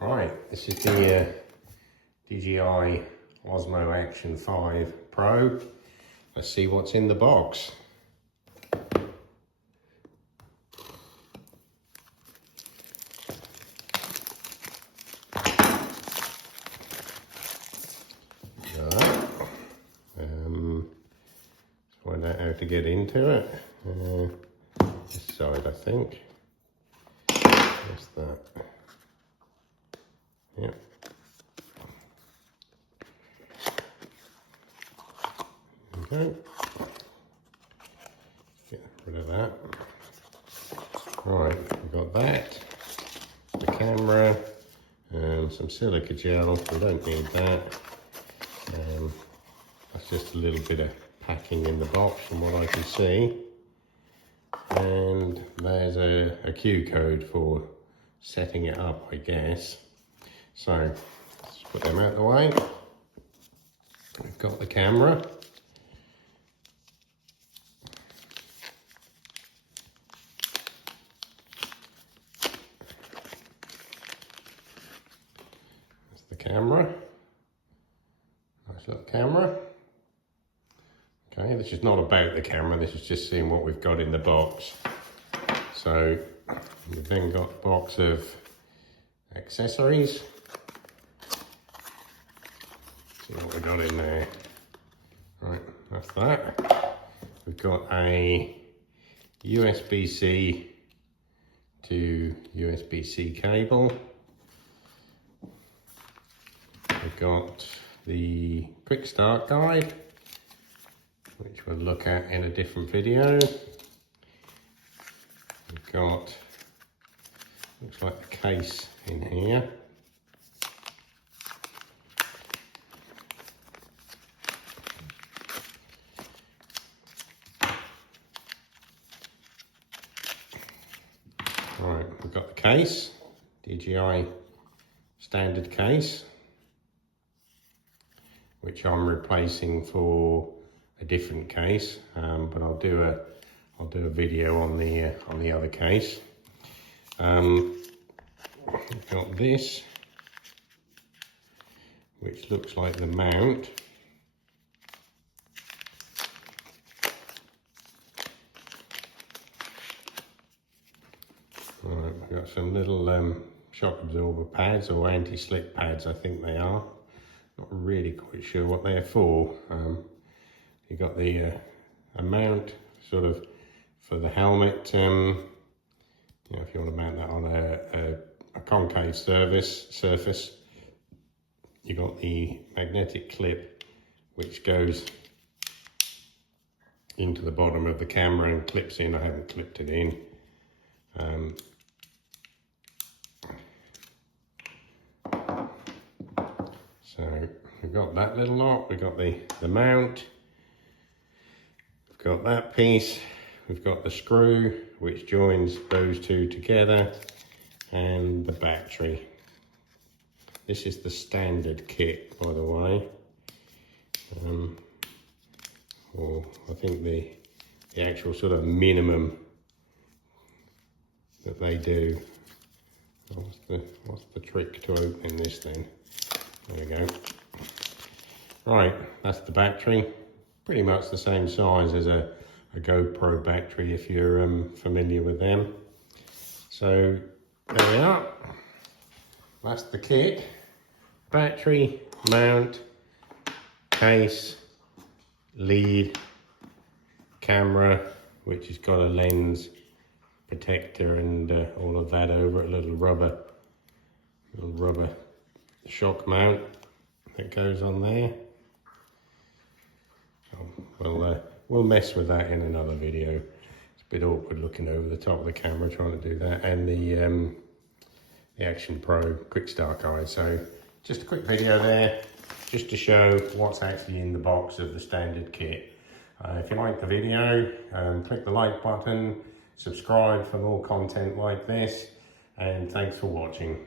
Right, this is the DJI OSMO ACTION 5 Pro. Let's see what's in the box. Find out how to get into it. This side, I think. What's that? Yep. Okay. Get rid of that. Right, we've got that. The camera. Some silica gel. We don't need that. That's just a little bit of packing in the box from what I can see. And there's a Q code for setting it up, I guess. So let's put them out of the way. We've got the camera. That's the camera. Nice little camera. Okay, this is not about the camera, this is just seeing what we've got in the box. So we've then got a box of accessories. See what we've got in there. Right, that's that. We've got a USB-C to USB-C cable. We've got the quick start guide, which we'll look at in a different video. We've got, looks like a case in here. Right, we've got the case, DJI standard case, which I'm replacing for a different case, but I'll do a video on the other case. We've got this, which looks like the mount. Right, we've got some little shock absorber pads, or anti-slip pads, I think they are. Not really quite sure what they're for. You've got the a mount sort of for the helmet. You know, if you want to mount that on a concave surface. You've got the magnetic clip which goes into the bottom of the camera and clips in. I haven't clipped it in. So we've got that little lot. We've got the mount. We've got that piece. We've got the screw which joins those two together, and the battery. This is the standard kit, by the way. Or I think the actual sort of minimum that they do. What's the trick to opening this then? There we go. Right, that's the battery. Pretty much the same size as a GoPro battery, if you're familiar with them. So there we are. That's the kit. Battery, mount, case, lead, camera, which has got a lens protector and all of that over it, little rubber shock mount that goes on there. We'll mess with that in another video. It's a bit awkward looking over the top of the camera trying to do that, and the Action Pro quick start guide. So just a quick video there, just to show what's actually in the box of the standard kit. If you like the video, click the like button, subscribe for more content like this, and thanks for watching.